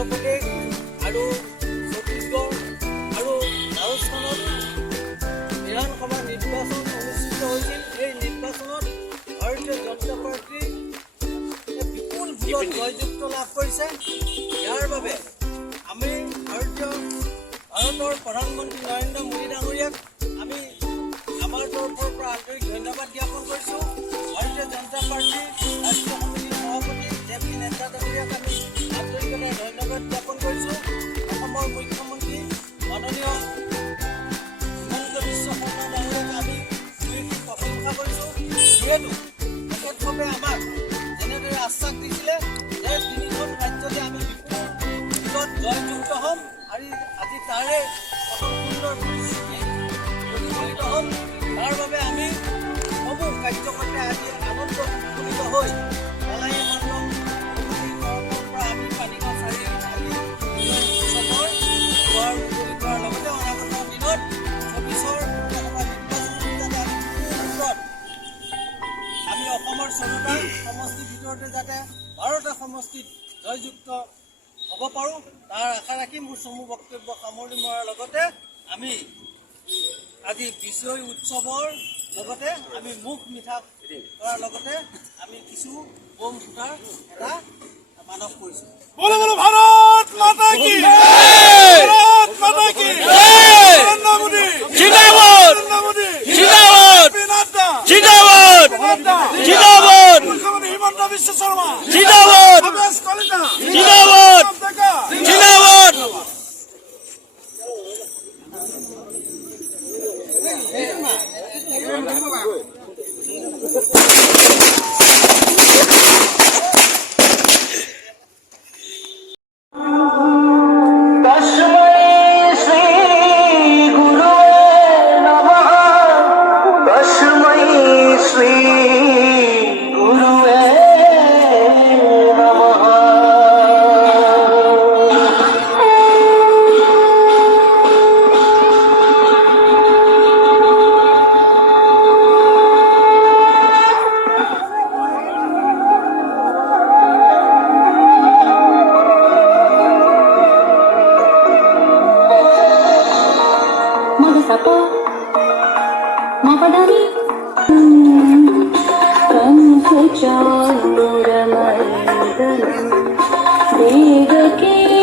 মধ্যপ্ৰদেশ আৰু ছত্তীশগড় আৰু ৰাজস্থানত বিধানসভা নিৰ্বাচন অনুষ্ঠিত হৈছিল। এই নিৰ্বাচনত ভাৰতীয় জনতা পাৰ্টী বিপুল ভোটত জয়যুক্ত লাভ কৰিছে। ইয়াৰ বাবে আমি ভাৰতৰ প্ৰধানমন্ত্ৰী নৰেন্দ্ৰ মোদী ডাঙৰীয়াক আমি আমাৰ তৰফৰ পৰা আন্তৰিক ধন্যবাদ জ্ঞাপন কৰিছোঁ। ভাৰতীয় জনতা পাৰ্টীৰ ৰাষ্ট্ৰীয় সমিতিৰ সভাপতি জেপি নাড্ডা ডাঙৰীয়াক আমি আন্তৰিকতাৰে ধন্যবাদ জ্ঞাপন কৰিছোঁ। অসমৰ মুখ্যমন্ত্ৰী মাননীয় হিমন্ত বিশ্ব শৰ্মা ডাঙৰীয়াক আমি প্ৰশংসা কৰিছোঁ। যিহেতু তেখেতসকলে আমাক যেনেদৰে আশ্বাস দিছিলে যে 3খন ৰাজ্যতে আমি বিপুল ভোটত জয়যুক্ত হ'ম আৰু আজি তাৰে এখন সুন্দৰ প্ৰতিশ্ৰুতি প্ৰতিফলিত হ'ম। তাৰ বাবে আমি সমূহ কাৰ্যকৰ্তাই আজি আনন্দ উৎফুল্লিত হৈ মালাই মণ্ডল তৰফৰ পৰা আমি পানীগাঁও চাৰিআলিত আজি উৎসৱৰ দুৱাৰ মুকলি কৰাৰ লগতে অনাগত দিনত 24ৰ লোকসভা নিৰ্বাচনত যাতে আমি অসমৰ 14টা সমষ্টিৰ ভিতৰতে যাতে 12টা সমষ্টিত জয়যুক্ত হ'ব পাৰোঁ তাৰ আশা ৰাখি মোৰ চমু বক্তব্য সামৰণি মৰাৰ লগতে আমি আজি বিজয় উৎসৱৰ লগতে আমি মুখ মিঠা কৰাৰ লগতে আমি কিছু বোম ফুটাৰ এটা মানস কৰিছোঁ। ভাৰত মাতা কি জয়! ভাৰত মাতা কি জয়! নৰেন্দ্ৰ মোদী জিন্দাবাদ! জিন্দাবাদ! জিন্দাবাদ! জিন্দাবাদ! মুখ্যমন্ত্ৰী হিমন্ত বিশ্ব শৰ্মা জিন্দাবাদ! অমৰেশ কলিতা জিন্দাবাদ! জিন্দাবাদ! देवकी